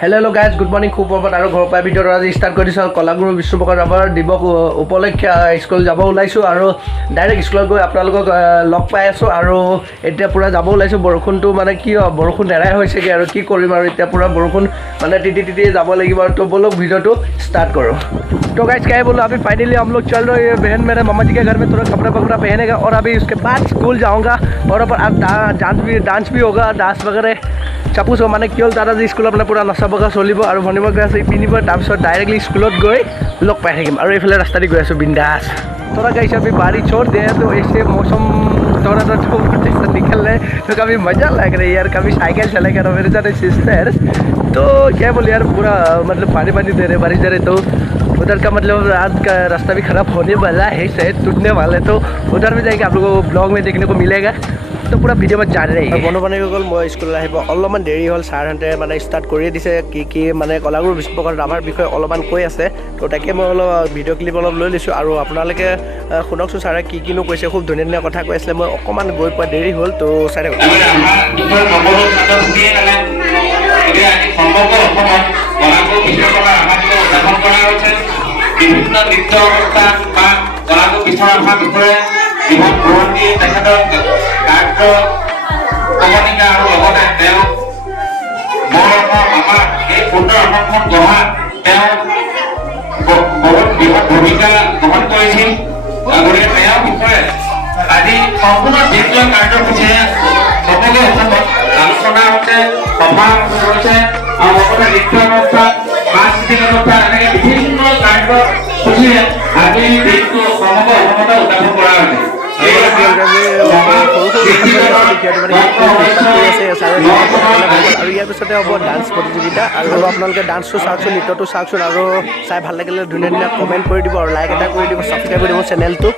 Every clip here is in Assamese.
Hello guys, good morning. খুব বৰত আৰু ঘৰৰ পৰা ভিডিঅ' আজি ষ্টাৰ্ট কৰিছো কলাগুৰু বিষ্ণু ৰাভাৰ দিৱস উপলক্ষে স্কুল যাব ওলাইছো আৰু ডাইৰেক্ট স্কুলত গৈ আপোনালোকক লগ পাই আছো আৰু এতিয়া পুৰা যাব ওলাইছো বৰষুণটো মানে কি বৰষুণ নেৰাই হৈছেগে আৰু কি কৰিম আৰু এতিয়া পুৰা বৰষুণ মানে টিটি যাব লাগিব আৰু তো বলক ভিডিঅ'টো ষ্টাर्ट करो। तो गाइस क्या है बोलो अभी फाइनली हम लोग चल रहे हैं बहन मेरे मामा जी के घर में थोड़ा कपड़ा पकड़ा पहनेगा और अभी उसके बाद स्कूल जाऊंगा और डांस भी होगा डांस वगैरह চাপুচ মানে কি হ'ল দাদা যে স্কুলত মানে পুৰা নচা বগা চলিব আৰু ভনিব গৈ আছে পিন্ধিব তাৰপিছত ডাইৰেক্টলি স্কুলত গৈ লগ পাই থাকিম আৰু এইফালে ৰাস্তা দি গৈ আছোঁ বিন্দাস। थोड़ा कैसे अभी बारिश छोड़ दे तो ऐसे मौसम थोड़ा जैसा निकल रहा है तो कभी मज़ा लग रहा है यार। कभी साइकिल चलेगा ना मेरे साथ सिस्टर्स तो क्या बोले यार पूरा मतलब पानी दे रहे बारिश दे रहे तो उधर का मतलब रात का रास्ता भी ख़राब होने वाला है शायद टूटने वाला है तो उधर भी जाएंगे आप लोगों को ब्लॉग में देखने को मिलेगा तो पूरा भिडिओ में जान रही है। बनो बन गल मैं स्कूल अलपमान देरी हल सारहते मैं स्टार्ट कर दिसे कि मैं कलागुरु विष्णु राभार विषय अलपमान কৈ আছে तो ताके मैं अलग भिडिओ क्लिप अलग लै লৈছোঁ আৰু আপোনালোকে শুনকচোন ছাৰে কিনো কৈছে খুব ধুনীয়া কথা কৈ আছিলে মই অকণমান গৈ পোৱা দেৰি হ'ল তো ছাৰে বিভিন্ন নৃত্য অনুষ্ঠান বা কলাগুৰু বিষ্ণু ৰাভাৰ বিষয়ে জীৱন বুৰঞ্জী তেখেতৰ কাৰ্য কমনিকা আৰু লগতে তেওঁ আমাৰ এই সুন্দৰ অসমখন গঢ়াত তেওঁ বহুত বৃহৎ ভূমিকা গ্ৰহণ কৰিছিল। গতিকে তেওঁৰ বিষয়ে আজি সম্পূৰ্ণ দিনজোৰা কাৰ্যসূচীৰে সকলো অসমত আলোচনা হৈছে সভা হৈছে আৰু লগতে নৃত্য অনুষ্ঠান সাংস্কৃতিক অনুষ্ঠান এনেকৈ বিভিন্ন কাৰ্যসূচীৰে আজিৰ দিনটো সমগ্ৰ অসমতে উদযাপন কৰা হৈছে। আৰু ইয়াৰ পিছতে হ'ব ডান্স প্ৰতিযোগিতা আৰু আপোনালোকে ডান্সটো চাওকচোন নৃত্যটো চাওকচোন আৰু চাই ভাল লাগিলে ধুনীয়া কমেণ্ট কৰি দিব আৰু লাইক এটা কৰি দিব ছাবস্ক্ৰাইব কৰি দিব চেনেলটো।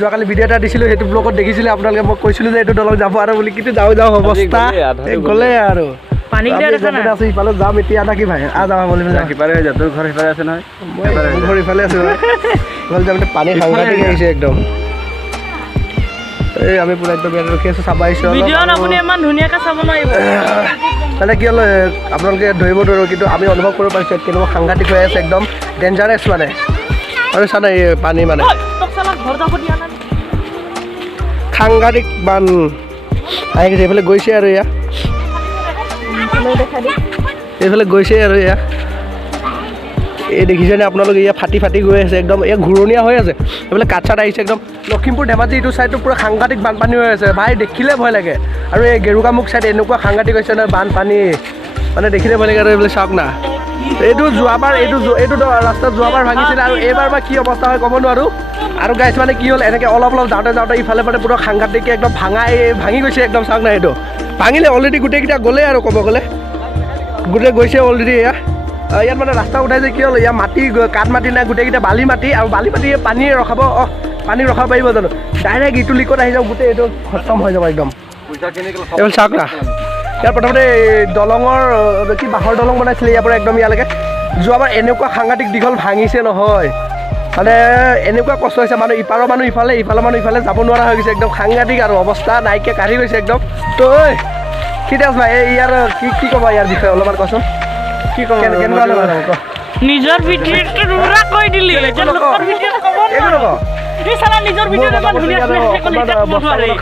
যোৱাকালি ভিডিঅ' এটা দিছিলোঁ সেইটো ব্লগত দেখিছিলে আপোনালোকে মই কৈছিলোঁ যে এইটো দলং যাব আৰু বুলি কিন্তু যাওঁ অৱস্থা গ'লে আৰু পানী আছে ইফালে যাম এতিয়া নাকি ভাই যাওঁ বুলি সিফালে তোৰ ঘৰ সিফালে আছে নহয় ঘৰ ইফালে আছে পানী সাংঘাতিক আহিছে একদম এই আমি পুৰা একদম ইয়াত ৰখি আছোঁ চাব আহিছোঁ মানে কি হ'ল আপোনালোকে ধৰিব নোৱাৰোঁ কিন্তু আমি অনুভৱ কৰিব পাৰিছোঁ কেনেকুৱা সাংঘাতিক হৈ আছে একদম ডেঞ্জাৰাছ মানে আৰু চা নাই পানী মানে সাংঘাতিক বান আহি গৈছে এইফালে গৈছে আৰু এইফালে গৈছে আৰু এই দেখিছেনে আপোনালোকে ইয়াত ফাটি ফাটি গৈ আছে একদম ইয়াত ঘূৰণীয়া হৈ আছে এইফালে কাঠ চাট আহিছে একদম লখিমপুৰ ধেমাজি এইটো ছাইডটো পূৰা সাংঘাতিক বানপানী হৈ আছে ভাই দেখিলে ভয় লাগে আৰু এই গেৰুকামুখ ছাইড এনেকুৱা সাংঘাতিক হৈছে নহয় বানপানী মানে দেখিলে ভয় লাগে আৰু এইবিলাক চাওক না এইটো যোৱাবাৰ এইটো ৰাস্তাত যোৱাবাৰ ভাঙিছিলে আৰু এইবাৰ বা কি অৱস্থা হয় ক'ব নোৱাৰোঁ আৰু গাইছ মানে কি হ'ল এনেকৈ অলপ যাওঁতে ইফালে মানে পুৰা সাংঘাতিক একদম ভাঙি গৈছে একদম চাওক না এইটো ভাঙিলে অলৰেডি গোটেইকেইটা গ'লে আৰু ক'ব গ'লে গোটেই গৈছে অলৰেডি ইয়াত মানে ৰাস্তা উঠাইছে কি হ'ল ইয়াত মাটি কাঠ মাটি নাই গোটেইকেইটা বালি মাটি আৰু বালি মাটি পানী ৰখাব পানী ৰখাব পাৰিব জানো ডাইৰেক্ট ইটো লিকত আহি যাওঁ গোটেই এইটো খতম হৈ যাব একদম এইবোৰ চাওক না ইয়াৰ প্ৰথমতে দলঙৰ কি বাঁহৰ দলং বনাইছিলে ইয়াৰ পৰা একদম ইয়ালৈকে যোৱাবাৰ এনেকুৱা সাংঘাতিক দীঘল ভাঙিছে নহয় মানে এনেকুৱা কষ্ট হৈছে মানুহ ইপাৰৰ মানুহ ইফালে মানুহ যাব নোৱাৰা হৈ গৈছে একদম সাংঘাতিক আৰু অৱস্থা নাইকিয়া কাঢ়ি গৈছে একদম তো কি দাস ভাই ইয়াৰ কি ক'বা ইয়াৰ বিষয়ে অলপমান কচোন কি ক'ব কেনেকুৱা নিজৰ ভিডিঅ'টো ৰুৰা কৈ দিলি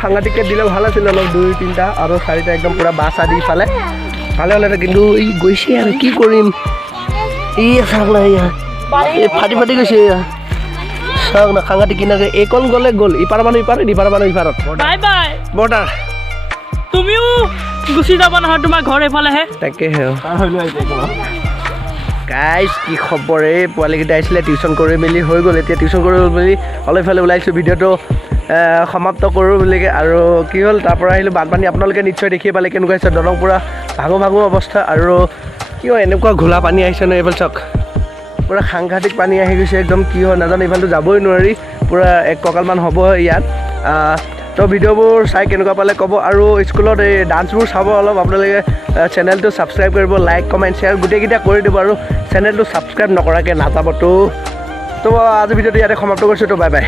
সাংঘাতিককৈ দিলে ভাল আছিলে অলপ 2-3টা আৰু 4টা একদম পূৰা বাছ আদি ইফালে ভালে হ'লে কিন্তু ই গৈছে আৰু কি কৰিম চাওক না এই ফাটি গৈছে চাওক না সাংঘাতিক কিনাৰে এইকণ গ'লে গ'ল ইপাৰ মানুহ ইপাৰত ইপাৰ মানুহ ইপাৰত বৰ্ডাৰ তুমিও গুচি যাব নহয় তোমাৰ ঘৰ এইফালেহে তাকেহে গাইজ কি খবৰ এই পোৱালিকেইটা আহিছিলে টিউশ্যন কৰি মেলি হৈ গ'ল এতিয়া টিউশ্যন কৰি মেলি অলপ ইফালে ওলাইছোঁ ভিডিঅ'টো সমাপ্ত কৰোঁ বুলিকে আৰু কি হ'ল তাৰপৰা আহিলোঁ বানপানী আপোনালোকে নিশ্চয় দেখিয়ে পালে কেনেকুৱা হৈছে দলং পূৰা ভাঙো অৱস্থা আৰু কি হয় এনেকুৱা ঘোলা পানী আহিছে ন এইফালে চাওক পূৰা সাংঘাতিক পানী আহি গৈছে একদম কি হয় নাজানো ইফালটো যাবই নোৱাৰি পূৰা 1 কঁকালমান হ'ব ইয়াত তো ভিডিঅ'বোৰ চাই কেনেকুৱা পালে ক'ব আৰু স্কুলত এই ডান্সবোৰ চাব অলপ আপোনালোকে চেনেলটো ছাবস্ক্ৰাইব কৰিব লাইক কমেণ্ট শ্বেয়াৰ গোটেইকেইটা কৰি দিব আৰু চেনেলটো ছাবস্ক্ৰাইব নকৰাকৈ নাযাবতো তো আজি ভিডিঅ'টো ইয়াতে সমাপ্ত কৰিছোঁ তো বাই বাই